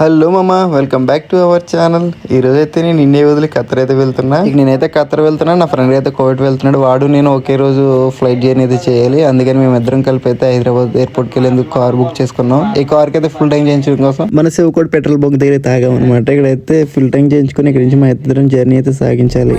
Hello మామా, welcome back to our channel. ఈ రోజు అయితే నేను ఇండియా వదిలి ఖత్తర్ అయితే వెళ్తున్నా. నేనైతే ఖత్తర్ వెళ్తున్నా, నా ఫ్రెండ్ అయితే కోవిడ్ వెళ్తున్నాడు. వాడు నేను ఒకే రోజు ఫ్లైట్ జర్నీ అయితే చేయాలి. అందుకని మేము ఇద్దరం కలిపి అయితే హైదరాబాద్ ఎయిర్పోర్ట్కి వెళ్ళేందుకు కార్ బుక్ చేసుకున్నాం. ఈ కార్కి అయితే ఫుల్ ట్యాంక్ చేయించడం కోసం మన శివకోట పెట్రోల్ బంక్ దగ్గర తాగాం అనమాట. ఇక్కడైతే ఫుల్ ట్యాంక్ చేయించుకుని ఇక్కడ నుంచి మా ఇద్దరం జర్నీ అయితే సాగించాలి.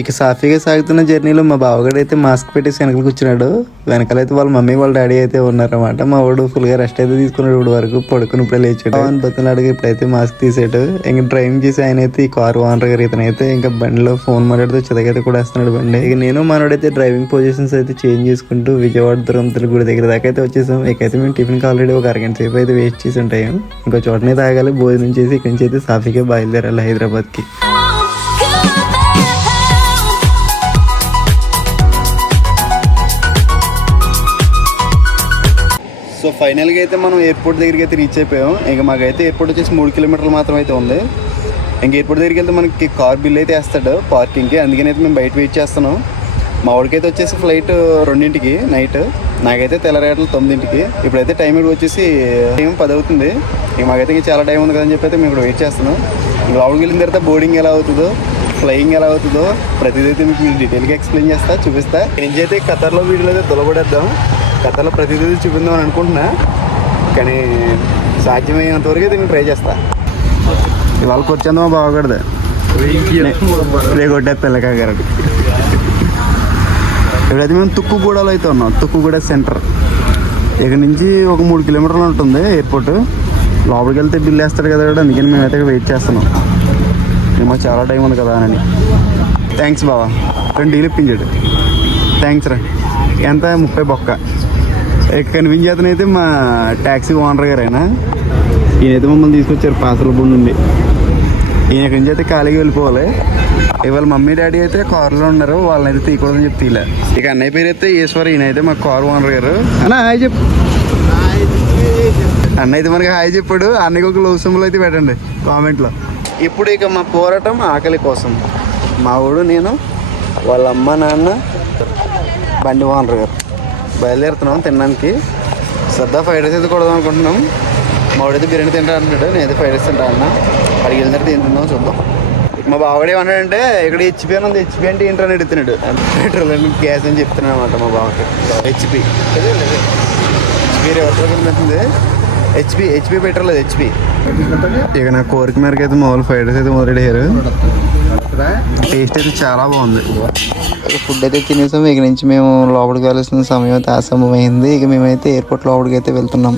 ఇక సాఫీగా సాగుతున్న జర్నీలో మా బావగాడు అయితే మాస్క్ పెట్టేసి వెనకలు కూర్చున్నాడు. వెనకాలైతే వాళ్ళ మమ్మీ వాళ్ళ డాడీ అయితే ఉన్నారన్నమాట. మా వాడు ఫుల్గా రెస్ట్ అయితే తీసుకున్నాడు. ఇప్పుడు వరకు పడుకుని ఇప్పుడే లేచాడు. బతులు అడిగి ఇప్పుడైతే మాస్క్ తీసాడు. ఇంకా డ్రైవింగ్ చేసి ఆయన అయితే ఈ కారు ఓనర్ గారు ఇతనైతే ఇంకా బండిలో ఫోన్ మాట్లాడుతూ చితకైతే కూడా వేస్తున్నాడు బండి. ఇక నేను మనోడైతే డ్రైవింగ్ పొజిషన్స్ అయితే చేంజ్ చేసుకుంటూ విజయవాడ తిరుమల గుడి దగ్గర దాకా అయితే వచ్చేసాం. ఇకైతే మేము టిఫిన్కి ఆల్రెడీ ఒక అరగంట సేపు అయితే వేస్ట్ చేసి ఉంటాం. ఇంకో చోటనే తాగాలి, భోజనం చేసి ఇక్కడి నుంచి అయితే సాఫీగా బయలుదేరాలి హైదరాబాద్కి. సో ఫైనల్గా అయితే మనం ఎయిర్పోర్ట్ దగ్గరికి అయితే రీచ్ అయిపోయాం. ఇంకా మాకైతే ఎయిర్పోర్ట్ వచ్చేసి 3 కిలోమీటర్లు మాత్రం అయితే ఉంది. ఇంక ఎయిర్పోర్ట్ దగ్గరికి వెళ్తే మనకి కార్ బిల్ అయితే వేస్తాడు పార్కింగ్కి. అందుకని అయితే మేము బయట వెయిట్ చేస్తున్నాం. మా వాడికైతే వచ్చేసి ఫ్లైట్ 2ంటికి నైట్, నాకైతే తెల్లరేటలు 9ంటికి. ఇప్పుడైతే టైం వచ్చేసి టైం 10 అవుతుంది. ఇక మాకైతే ఇంకా చాలా టైం ఉంది కదని చెప్పి అయితే మేము ఇక్కడ వెయిట్ చేస్తున్నాం. ఇంక లోపలికి వెళ్ళిన తర్వాత బోర్డింగ్ ఎలా అవుతుందో, ఫ్లయింగ్ ఎలా అవుతుందో ప్రతిదైతే మీకు డీటెయిల్గా ఎక్స్ప్లెయిన్ చేస్తా, చూపిస్తా. నుంచి అయితే ఖతర్లో వీడియోలో అయితే తొలగొడేద్దాం. ఖతర్లో ప్రతిదీ చూపిద్దాం అని అనుకుంటున్నా, కానీ సాధ్యమైనంత వరకు అయితే నేను ట్రై చేస్తా. ఇవాళకి వచ్చేందో బాగుపడదు కొట్టే తెల్లకాగారు. ఇప్పుడైతే మేము తుక్కుగూడలో అయితే ఉన్నాం. తుక్కుగూడ సెంటర్ ఇక్కడ నుంచి ఒక 3 కిలోమీటర్లు ఉంటుంది ఎయిర్పోర్ట్. లోపలికి వెళ్తే బిల్ వేస్తాడు కదా, అందుకని మేమైతే వెయిట్ చేస్తున్నాం. ఏమో చాలా టైం ఉంది కదా అని. థ్యాంక్స్ బావా, 2 డీలు ఇప్పించాడు. థ్యాంక్స్ రా. ఎంత 30 బొక్క. కనిపించేతనైతే మా ట్యాక్సీ ఓనర్ గారైనా, ఈయనైతే మమ్మల్ని తీసుకొచ్చారు పాసల బండి నుండి. ఈయన నుంచి అయితే ఖాళీగా వెళ్ళిపోవాలి. ఇవాళ మమ్మీ డాడీ అయితే కారులో ఉన్నారు, వాళ్ళని అయితే తీయకూడదని చెప్పి తీయలే. ఇక అన్నయ్య పేరు అయితే ఈశ్వర్, ఈయన అయితే మా కారు ఓనర్ గారు. అన్న హాయ్ చెప్పు. అన్న అయితే మనకి హాయ్ చెప్పాడు. అన్నయ్యకి ఒక లవ్ సింబల్ అయితే పెట్టండి కామెంట్లో. ఇప్పుడు ఇక మా పోరాటం ఆకలి కోసం. మా ఊడు, నేను, వాళ్ళ అమ్మ నాన్న, బండి ఓనర్ గారు బయలుదేరుతున్నాం తినడానికి. సరదా ఫ్రైడ్ రైస్ అయితే కొడదాం అనుకుంటున్నాం. మావాడైతే బిర్యానీ తింటా అంటున్నాడు, నేనైతే ఫ్రైడ్ రైస్ తింటా అన్నా. అడిగి వెళ్ళిన తర్వాత ఏం తిందాం చూద్దాం. మా బావగాడు ఏమన్నాడంటే ఇక్కడ హెచ్పి అని ఉంది. హెచ్పి అంటే ఏంటని అడుగుతున్నాడు. పెట్రోల్ అండ్ గ్యాస్ అని చెప్తున్నాడు అనమాట మా బావకి. హెచ్పి రివర్స్లో కనిపిస్తుంది. హెచ్పి పెట్రోల్ అది హెచ్పి. ఇక నా కోరిక మేరకు అయితే మామూలు ఫ్రైడ్ రైస్ అయితే మొదలెట్టారు. టేస్ట్ అయితే చాలా బాగుంది. ఫుడ్ అయితే తినేసాం. ఇక నుంచి మేము లోపలికి వెళ్ళాల్సిన సమయం అయితే ఆసమయం అయింది. ఇక మేమైతే ఎయిర్పోర్ట్ లోపలికి అయితే వెళ్తున్నాం.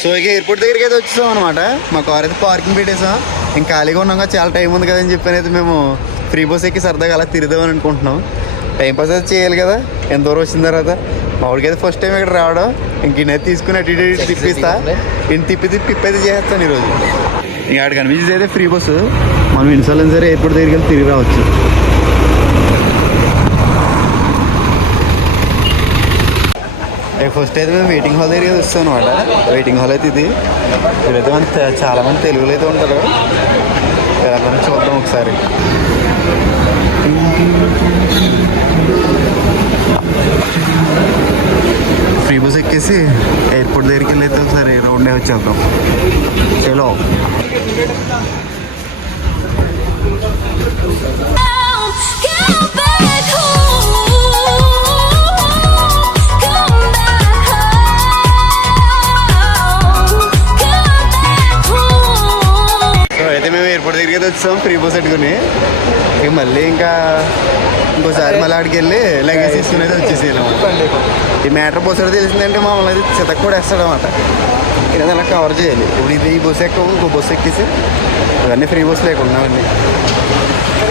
సో ఇక ఎయిర్పోర్ట్ దగ్గరికి అయితే వచ్చేసాం అనమాట. మా కార్ అయితే పార్కింగ్ పెట్టేసాం. ఇంకా ఖాళీగా ఉన్నాం, చాలా టైం ఉంది కదని చెప్పి అయితే మేము ఫ్రీ బస్ ఎక్కి సరదాగా అలా తిరుగుదామని అనుకుంటున్నాం. టైం పాస్ అయితే చేయాలి కదా. ఎంత దూరం వచ్చిన తర్వాత మా వాడికి అయితే ఫస్ట్ టైం ఇక్కడ రావడం. ఇంక ఈయనైతే తీసుకుని అటు ఇటు తిప్పిస్తా. ఈయన తిప్పి అయితే చేస్తాను ఈరోజు. ఇంక ఆడ కనిపించేది అయితే ఫ్రీ బస్సు. మనం ఇన్సార్లు సరే ఎయిర్పోర్ట్ దగ్గరికి వెళ్ళి తిరిగి రావచ్చు. ఫస్ట్ అయితే మేము వెయిటింగ్ హాల్ దగ్గర వస్తాం అనమాట. వెయిటింగ్ హాల్ అయితే ఇది. ఇక్కడైతే చాలామంది తెలుగులో అయితే ఉంటారు. ఎలా చూద్దాం ఒకసారి. ఫ్రీ బస్ ఎక్కేసి ఎయిర్పోర్ట్ దగ్గరికి వెళ్ళి అయితే ఒకసారి రౌండ్ వచ్చేద్దాం. చలో. వచ్చాం ఫ్రీ బస్ పెట్టుకుని. ఇక మళ్ళీ ఇంకోసారి మళ్ళీ ఆడికి వెళ్ళి లగేజ్ తీసుకుని అయితే వచ్చేసేయాలి. ఈ మ్యాటర్ బస్ అయితే తెలిసిందంటే మమ్మల్ని అయితే చితక్ కూడా వేస్తాడనమాట. ఇక అలా కవర్ చేయాలి. ఇప్పుడు ఇది ఈ బస్సు ఎక్కవు, ఇంకో బస్సు ఎక్కేసి ఇవన్నీ ఫ్రీ బస్సు లేకుండా అవన్నీ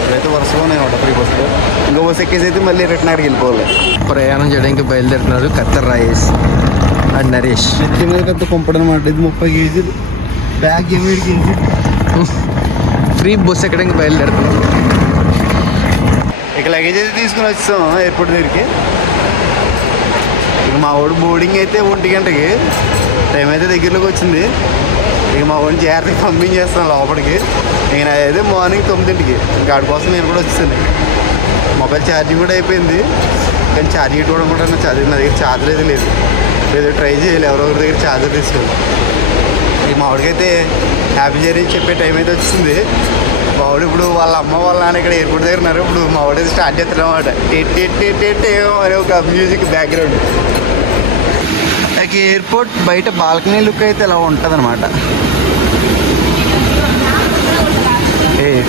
ఇవైతే వరుసగా ఉన్నాయన్నమాట ఫ్రీ బస్సులో. ఇంకో బస్సు ఎక్కేసి అయితే మళ్ళీ రిటర్న్ ఆడికి వెళ్ళిపోవాలి. ప్రయాణం చేయడానికి బయలుదేరుతున్నారు ఖత్తర్ రాయేష్ అండ్ నరేష్. పెద్ద కుంపడు అనమాట. ఇది 30 కేజీలు బ్యాగ్ 7 కేజీలు. ఫ్రీ బస్సు ఎక్కడానికి బయలుదేరుతున్నారు. ఇక లగేజ్ అయితే తీసుకుని వచ్చాం ఎయిర్పోర్ట్ దగ్గరికి. ఇక మా వాడు బోర్డింగ్ అయితే 1 గంటకి టైం అయితే దగ్గరలోకి వచ్చింది. ఇక మా వాడిని జాగ్రత్తగా పంపించేస్తాను లోపలికి. ఇక నాదైతే మార్నింగ్ 9ంటికి. ఇంకా ఆడి కోసం నేను కూడా వచ్చాను. మొబైల్ ఛార్జింగ్ కూడా అయిపోయింది. కానీ ఛార్జింగ్ ఇట్టుకోవడం కూడా నా దగ్గర ఛార్జర్ అయితే లేదు. ఏదో ట్రై చేయాలి, ఎవరో ఒకరి దగ్గర ఛార్జర్ తీసుకోవాలి. ఇక మా వాడికైతే హ్యాపీ జర్నీ చెప్పే టైం అయితే వచ్చింది. మా వాడు ఇప్పుడు వాళ్ళ అమ్మ వాళ్ళ నాన్న ఇక్కడ ఎయిర్పోర్ట్ దగ్గర ఉన్నారు. ఇప్పుడు మా వాడు స్టార్ట్ చేస్తాడు అనమాట. అనే ఒక మ్యూజిక్ బ్యాక్గ్రౌండ్. ఎయిర్పోర్ట్ బయట బాల్కనీ లుక్ అయితే ఇలా ఉంటుంది అనమాట.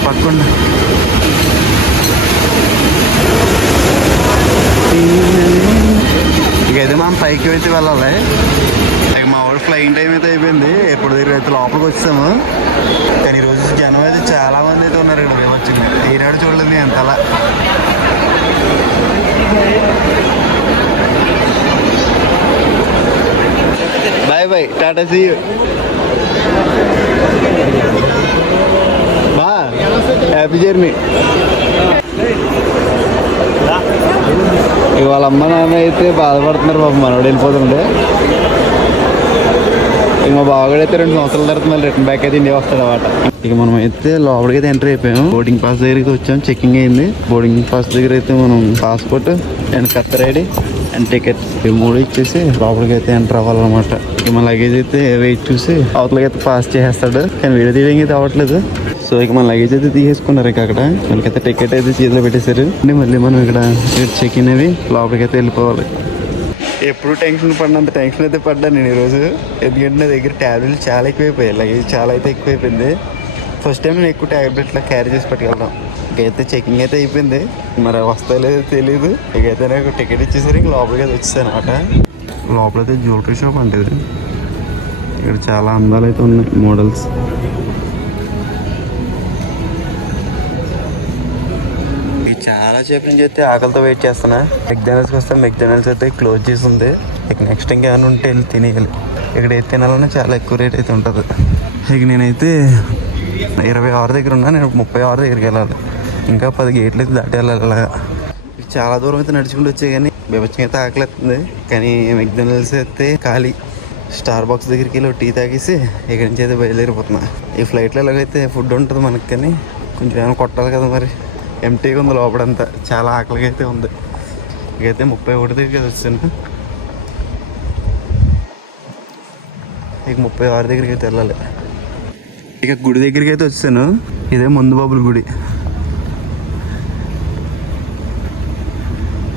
పక్కన ఇకైతే మనం పైకి అయితే వెళ్ళాలి. ఇక మా వాడు ఫ్లైయింగ్ టైం అయితే అయిపోయింది. ఎప్పుడు దగ్గర అయితే లోపలికి వచ్చాము. కానీ ఈరోజు జనం అయితే చాలా మంది అయితే ఉన్నారు ఇక్కడ. మేము వచ్చింది ఈనాడు చూడలేదు ఎంత అలా. Bye bye, tata see you. బా హ్యాపీ జర్నీ. ఇవాళ అమ్మ నాన్న అయితే బాధపడుతున్నారు పాపం, మనోడు వెళ్ళిపోతుండే. ఇక మా బావగాడు అయితే 2 సంవత్సరాల తర్వాత మళ్ళీ రిటర్న్ బ్యాక్ అయితే ఇండియా వస్తాడు అనమాట. ఇక మనం అయితే లోపలికి అయితే ఎంటర్ అయిపోయాం. బోర్డింగ్ పాస్ దగ్గరికి వచ్చాం. చెకింగ్ అయింది. బోర్డింగ్ పాస్ దగ్గర అయితే మనం passport and Khattar ID and ticket ఈ 3 ఇచ్చేసి లోపలికి అయితే ఎంటర్ అవ్వాలన్నమాట. ఇక మన లగేజ్ అయితే వెయిట్ చూసి అవతలకి అయితే పాస్ చేసేస్తాడు. కానీ వీడియో తీయడానికి అయితే అవ్వట్లేదు. సో ఇక మన లగేజ్ అయితే తీసేసుకున్నారు. ఇక అక్కడ మనకైతే టికెట్ అయితే చేతిలో పెట్టేశారు. మళ్ళీ మనం ఇక్కడ చెక్ ఇన్ అవి లోపలికి అయితే వెళ్ళిపోవాలి. ఎప్పుడు టెన్షన్ పడినంత టెన్షన్ అయితే పడ్డాను నేను ఈరోజు. ఎందుకంటే నా దగ్గర ట్యాబ్లెట్లు చాలా ఎక్కువైపోయాయి. లగేజ్ చాలా అయితే ఎక్కువైపోయింది. ఫస్ట్ టైం నేను ఎక్కువ ట్యాబ్లెట్లు క్యారీ చేసి పట్టుకెళ్దాం. ఇంకైతే చెకింగ్ అయితే అయిపోయింది. మరి వస్తాయో లేదో తెలియదు. ఇకైతే నాకు టికెట్ ఇచ్చేసరికి ఇంక లోపలికి అయితే వచ్చేసాను అనమాట. లోపలైతే జ్యువెలరీ షాప్ అంటే ఇక్కడ చాలా అందాలు అయితే ఉన్నాయి, మోడల్స్. చాలా సేపు నుంచి అయితే ఆకలితో వెయిట్ చేస్తున్నా. మెక్డానల్డ్స్కి వస్తే మెక్డానల్డ్స్ అయితే క్లోజ్ చేసి ఉంది. ఇక నెక్స్ట్ ఇంకేమైనా ఉంటే వెళ్ళి తినేయాలి. ఇక్కడ ఏది తినాలన్నా చాలా ఎక్కువ రేట్ అయితే ఉంటుంది. ఇక నేనైతే 26 దగ్గర ఉన్నా. నేను 36 దగ్గరికి వెళ్ళాలి. ఇంకా 10 గేట్లు అయితే దాటి వెళ్ళాలి. అలాగా చాలా దూరం అయితే నడుచుకుంటూ వచ్చాయి. కానీ బీభత్సంగా అయితే ఆకలిస్తుంది. కానీ మెక్డానల్డ్స్ అయితే ఖాళీ. స్టార్ బాక్స్ దగ్గరికి వెళ్ళి టీ తాగేసి ఇక్కడి నుంచి అయితే బయలుదేరిపోతున్నా. ఈ ఫ్లైట్లో ఎలాగైతే ఫుడ్ ఉంటుంది మనకి, కానీ కొంచెం ఏమైనా కొట్టాలి కదా. మరి ఎంటీగా ఉంది లోపలంతా. చాలా ఆకలిగా అయితే ఉంది. ఇకైతే 31 దగ్గరికి వచ్చాను. ఇక 36 దగ్గరికి అయితే వెళ్ళాలి. ఇక గుడి దగ్గరికి అయితే వచ్చాను. ఇదే మందు బాబుల గుడి.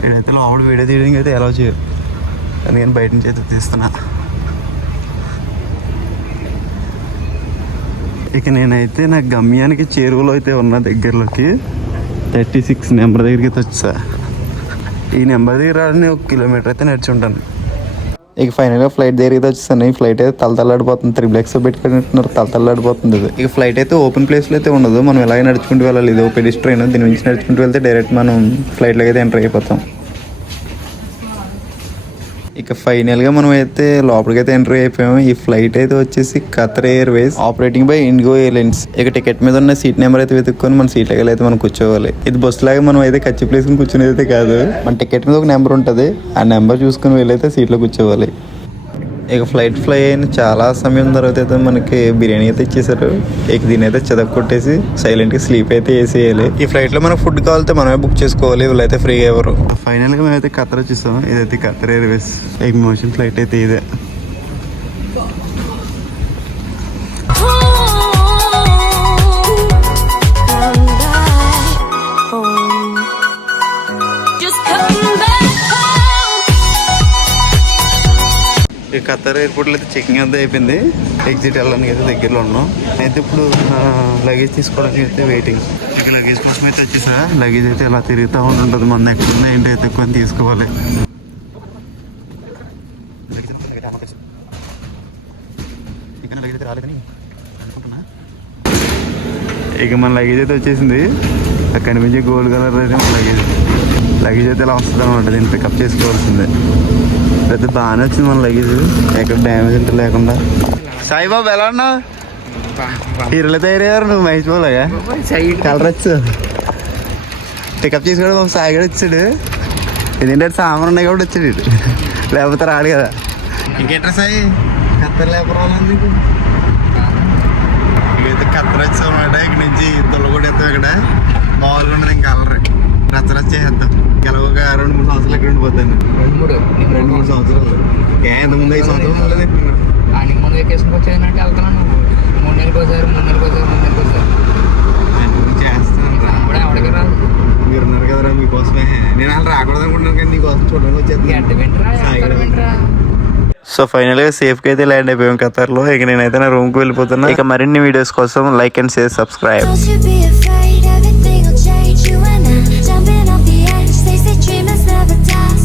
ఇక్కడైతే లోపల వీడియో తీయడానికి అయితే ఎలా చేయరు, అందుకని బయట నుంచి అయితే తీస్తున్నా. ఇక నేనైతే నా గమ్యానికి చేరువలో అయితే ఉన్నా. దగ్గరలోకి 36 నెంబర్ దగ్గరికి అయితే వచ్చా. ఈ నెంబర్ దగ్గర రావడానికి 1 కిలోమీటర్ అయితే నడిచి ఉంటాను. ఇక ఫైనల్గా ఫ్లైట్ దగ్గరికి అయితే వచ్చేసాను. ఈ ఫ్లైట్ అయితే తలతల్లాడిపోతుంది. 3 పెట్టుకుంటున్నారు, తలతల్లాడిపోతుంది. ఇది ఇక ఫ్లైట్ అయితే ఓపెన్ ప్లేస్లో అయితే ఉండదు. మనం ఎలాగే నడుచుకుంటూ వెళ్ళాలి. ఇది పెడిస్ ట్రైన్. దీని నుంచి నడుచుకుంటూ వెళ్తే డైరెక్ట్ మనం ఫ్లైట్లోకి అయితే ఎంటర్ అయిపోతాం. ఇక ఫైనల్గా మనం అయితే లోపలికి అయితే ఎంటర్ అయిపోయాము. ఈ ఫ్లైట్ అయితే వచ్చేసి Khattar Airways operating by IndiGo airlines. ఇక టికెట్ మీద ఉన్న సీట్ నెంబర్ అయితే వెతుక్కొని మన సీట్లకి అయితే మనం కూర్చోవాలి. ఇది బస్సు లాగా మనం అయితే కచ్చి ప్లేస్ కూర్చునేది అయితే కాదు. మన టికెట్ మీద ఒక నెంబర్ ఉంటుంది. ఆ నెంబర్ చూసుకుని వెళ్ళైతే సీట్లో కూర్చోవాలి. ఇక ఫ్లైట్ ఫ్లై అయిన చాలా సమయం తర్వాత అయితే మనకి బిర్యానీ అయితే ఇచ్చేసారు. ఇక దీని అయితే చెదక్ కొట్టేసి సైలెంట్గా స్లీప్ అయితే వేసేయాలి. ఈ ఫ్లైట్లో మనకు ఫుడ్ కావాలితే మనమే బుక్ చేసుకోవాలి. వీళ్ళైతే ఫ్రీ ఎవరు. ఫైనల్గా మేమైతే ఖత్తర్ వచ్చేసాం. ఇదైతే ఖత్తర్ ఎయిర్వేస్ ఎమోషన్ ఫ్లైట్ అయితే ఇదే. ఈ ఖత్తర్ ఎయిర్పోర్ట్లో అయితే చెకింగ్ అంతా అయిపోయింది. ఎగ్జిట్ వెళ్ళడానికి అయితే దగ్గరలో ఉన్నాం. అయితే ఇప్పుడు లగేజ్ తీసుకోవడానికి అయితే వెయిటింగ్. ఇక లగేజ్ కోసం అయితే వచ్చేసా. లగేజ్ అయితే ఇలా తిరుగుతూ ఉంటుంది. మన ఎక్కడ ఏంటి అయితే కొన్ని తీసుకోవాలి. ఇక మన లగేజ్ అయితే వచ్చేసింది. అక్కడ కనిపించే గోల్డ్ కలర్ అయితే మన లగేజ్ అయితే ఇలా వస్తుంది అనమాట. దీన్ని పికప్ చేసుకోవాల్సిందే. పెద్ద బాగానే వచ్చింది మన లగేజ్, ఎక్కడ డ్యామేజ్ ఉంటే లేకుండా. సాయిబాబు ఎలా ఉన్నావు? హీరోలో తయారయ్యారు నువ్వు మహేష్ బాబులాగా. కలర్ వచ్చు పికప్ చేసుకోవడం బాబు. సాయి కూడా వచ్చాడు. ఎందుకంటే సామాన్ ఉన్నాయి కాబట్టి వచ్చాడు. లేకపోతే రాడు కదా. ఇంకేంట్రా సాయి ఖత్తర్ లేకపోతే నీకు ఇకైతే ఖత్తర్ వచ్చాం అనమాట. ఇక్కడ నుంచి తొలగొడ ఎత్తాం. ఇక్కడ మామూలుగా ఉండదు ఇంకా కలర్ రచ్చరచ్చ చేద్దాం. గెలవగా 2-3 సంవత్సరాలు ఇక్కడ ఉండిపోతాను. 2-3 సంవత్సరాలు ఎంతమంది 5 సంవత్సరాలు లేదు. ముందు వెకేషన్ వచ్చేదంటే వెళ్తున్నాను 3 నెలలకు వచ్చారు చేస్తాను. కూడా ఎవరికి రాదు. మీరు ఉన్నారు కదరా మీకోసమే. నేను అలా రాకూడదు అనుకుంటున్నాను కానీ నీకోసం చూడడానికి వచ్చేది. సో ఫైనల్గా సేఫ్గా అయితే ల్యాండ్ అయిపోయాం ఖత్తర్లో. ఇక నేనైతే నా రూమ్కి వెళ్ళిపోతున్నా. ఇక మరిన్ని వీడియోస్ కోసం like and share, subscribe. Don't you be afraid, everything will change. You and I jumping off the edge. They say dreamers never die.